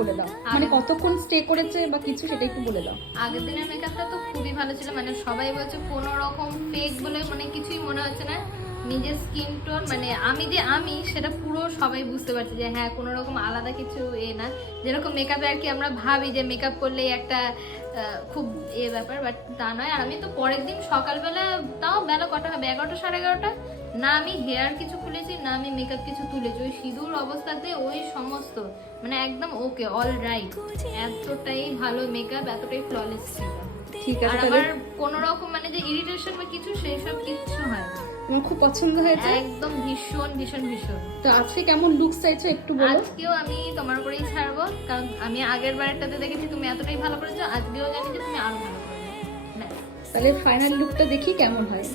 বলে দাও, মানে কতক্ষণ স্টে করেছে বা কিছু সেটা একটু বলে দাও। আগের দিনের মেকআপটা তো খুবই ভালো ছিল, মানে সবাই বলছে কোনো রকম ফেক বলে মানে কিছুই মনে হচ্ছে না। নিজের স্কিন টোন মানে আমি সেটা পুরো সবাই বুঝতে পারছে যে হ্যাঁ কোনো রকম আলাদা কিছু না, যেরকম মেকআপে আর কি আমরা ভাবি যে মেকআপ করলেই একটা খুব ব্যাপার, বাট তা নয়। আর আমি তো পরের দিন সকালবেলা, তাও বেলা কটা হবে, 11টা 11:30, না আমি হেয়ার কিছু খুলেছি না আমি মেকআপ কিছু তুলেছি, ওই সিঁদুর অবস্থাতে ওই সমস্ত মানে একদম ওকে অল রাইট। এতটাই ভালো মেকআপ, এতটাই ফ্ললেস ছিল। ঠিক আর আছে, আমার কোনো রকম মানে যে ইরিটেশন বা কিছু সেই সব কিছু হয় না। আমার খুব পছন্দ হয়েছে একদম ভীষণ ভীষণ ভীষণ। তো আজকে কেমন লুকস চাইছো একটু বলো। আজকেও আমি তোমার উপরেই ছাড়বো, কারণ আমি আগের বারটাতে দেখেছি তুমি এতটাই ভালো করেছো, আজকেও জানি যে তুমি আরো ভালো করবে। তাহলে ফাইনাল লুকটা দেখি কেমন হয়।